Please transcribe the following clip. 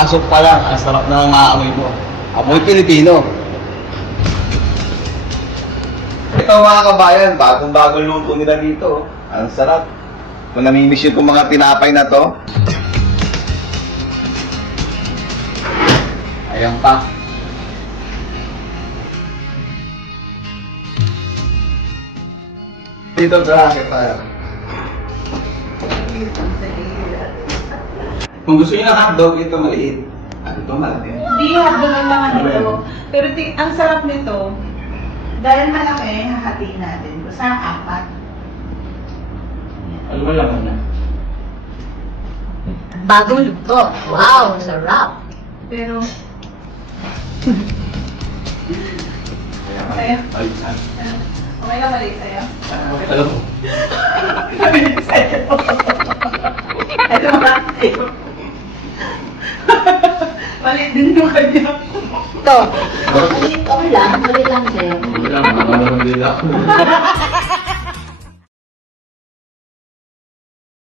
Pagpasok pa lang, ang sarap na ng maamoy mo. Amoy Pilipino. Ito mga kabayan, bagong-bagong luto nila dito. Ang sarap. Kung namimiss yun itong mga tinapay na to. Ayan pa. Dito bracket tayo. Kung gusto nyo ng hotdog, ito maliit. At ito malaki. Hindi, hotdog lang naman ito. Pero ang sarap nito, dahil malaki, hahatiin natin. Basta 4. Ano ba laman na? Bagong luto. Wow, sarap. Pero, sa'yo. Balikan. Okay lang mali sa'yo. Alam mo. Mali sa'yo. Ito lang sa'yo. Mali din yung kanya. Ito. Mali lang sa'yo. Wala, makakalaman din ako.